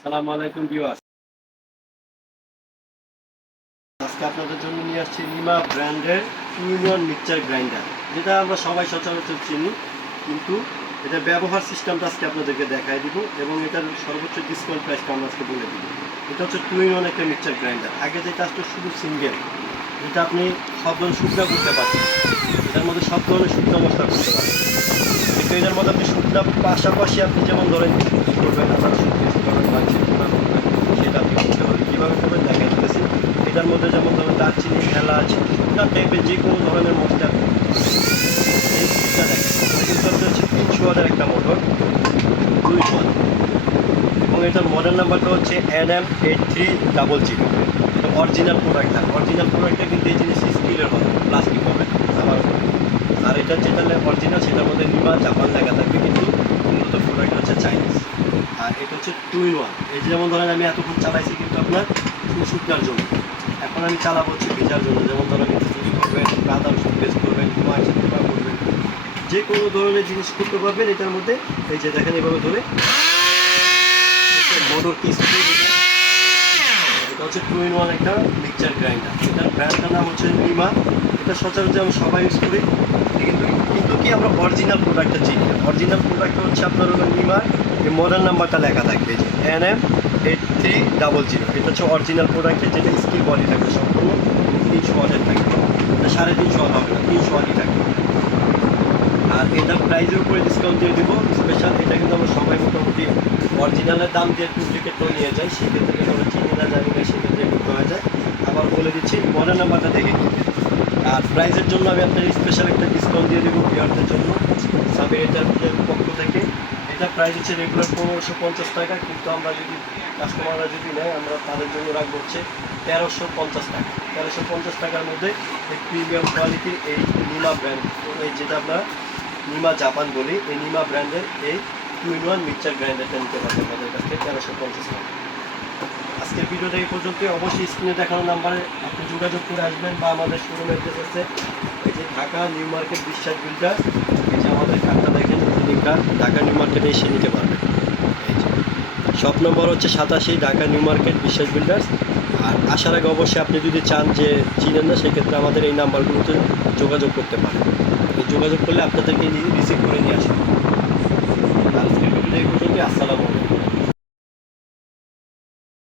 আসসালামু আলাইকুম ভিউয়ার্স। আজকে আপনাদের জন্য নিয়ে আসছি নিমা ব্র্যান্ডের ইউনিয়ন মিক্সচার গ্রাইন্ডার, যেটা আমরা সবাই সচরাচর চিনি, কিন্তু এটা ব্যবহার সিস্টেমটা আজকে আপনাদেরকে দেখাই দিব এবং এটার সর্বোচ্চ ডিসকাউন্ট প্রাইসটা আমরা আজকে বলে দিব। এটা হচ্ছে টু ইন একটা মিক্সচার গ্রাইন্ডার। আগে যেটা আসতো শুধু সিঙ্গেল যেটা আপনি সব ধরনের শুকনা করতে পারছেন। এটার মধ্যে সব ধরনের শুকনা মশলা করতে পারবেন এটার মধ্যে আপনি শুকনা পাশাপাশি আপনি যেমন ধরেন কি করবেন আবার শুকনো করবেন, বা সেটা আপনি করতে পারবেন কীভাবে করবেন দেখা দিতেছি। এটার মধ্যে যেমন ধরেন দারচিনি এলাচ শুকনা টাইপের যে কোনো ধরনের মশলা কিন্তু আপনার হচ্ছে তিনশো ওয়াটের একটা মোটর, দুই ওয়াট এবং এটার মডেল নাম্বারটা হচ্ছে N M eight three double zero এটা অরিজিনাল প্রোডাক্টটা অরিজিনাল প্রোডাক্টটা কিন্তু এই জিনিস স্টিলের হবে প্লাস্টিক হবে। আমার আর এটা যেটা অরিজিনাল সেটার মধ্যে নিমা জাপান লেখা থাকবে কিন্তু মূলত প্রোডাক্ট হচ্ছে চাইনিজ আর এটা হচ্ছে টু ইন ওয়ান এই যেমন ধরেন আমি এতক্ষণ চালাইছি কিন্তু আপনার শুকনার জন্য। এখন আমি চালাবো হচ্ছে ভিজার জন্য। যেমন ধরেন চুরি করবেন আদা রসুন পেস্ট করবেন মাছ পোকা করবেন। যে কোনো ধরনের জিনিস করতে পারবেন এটার মধ্যে। এই যে দেখেন এভাবে ধরে। মোটর কি এটা হচ্ছে টু ইন ওয়ান একটা মিক্সচার গ্রাইন্ডার এটার ব্র্যান্ডটার নাম হচ্ছে নিমা এটা সচরাচর আমি সবাই ইউজ করি। আমরা অরিজিনাল প্রোডাক্টটা চিনি। অরিজিনাল প্রোডাক্টটা হচ্ছে আপনার হলো নিমার এই মডেল নাম্বারটা লেখা থাকবে যে N M eight three double zero এটা হচ্ছে অরিজিনাল প্রোডাক্টের যেটা স্কিল বডি থাকবে, সম্পূর্ণ তিনশো ওয়াটের থাকবে। সাড়ে তিনশো হবে না, তিনশো ওয়াটই থাকবে। আর এটার প্রাইজের উপরে ডিসকাউন্ট দিয়ে দেবো স্পেশাল এটা কিন্তু আমরা সবাই মোটামুটি অরিজিনালের দাম দিয়ে ডুপ্লিকেটও নিয়ে যাই, সেক্ষেত্রে আমরা চিনি না, জানি না, সেক্ষেত্রে একটু হয়ে যায়। আবার বলে দিচ্ছি মডেল নাম্বারটা দেখে আর প্রাইজের জন্য আমি আপনার স্পেশাল একটা ডিসকাউন্ট দিয়ে দেবো বিয়ারদের জন্য। সাবির এটার পক্ষ থেকে, এটা প্রাইস হচ্ছে রেগুলার পনেরোশো পঞ্চাশ টাকা, কিন্তু আমরা যদি কাস্টমাররা যদি নেয়, আমরা তাদের জন্য রাখব হচ্ছে তেরোশো পঞ্চাশ টাকা। তেরোশো পঞ্চাশ টাকার মধ্যে এই প্রিমিয়াম কোয়ালিটির এই নিমা ব্র্যান্ড এই যেটা আমরা নিমা জাপান বলি, এই নিমা ব্র্যান্ডের এই টু ইন ওয়ান মিক্সচার গ্রাইন্ডারটা নিতে পারবেন আমাদের কাছ থেকে, তেরোশো পঞ্চাশ টাকা। আজকের ভিডিওটা এই পর্যন্ত অবশ্যই স্ক্রিনে দেখানো নাম্বারে আপনি যোগাযোগ করে আসবেন বা আমাদের শোরুমের অ্যাড্রেস আছে। এই যে Dhaka new market Biswas builder এই যে আমাদের কার্ডটা দেখেন কার্ড ঢাকা নিউ মার্কেটে এসে নিতে পারবেন শপ নম্বর হচ্ছে সাতাশি Dhaka new market Biswas builders আর আসার আগে অবশ্যই আপনি যদি চান যে চিনেন না, সেক্ষেত্রে আমাদের এই নাম্বারগুলোতে যোগাযোগ করতে পারেন। যোগাযোগ করলে আপনাদেরকে রিসিভ করে নিয়ে আসবেন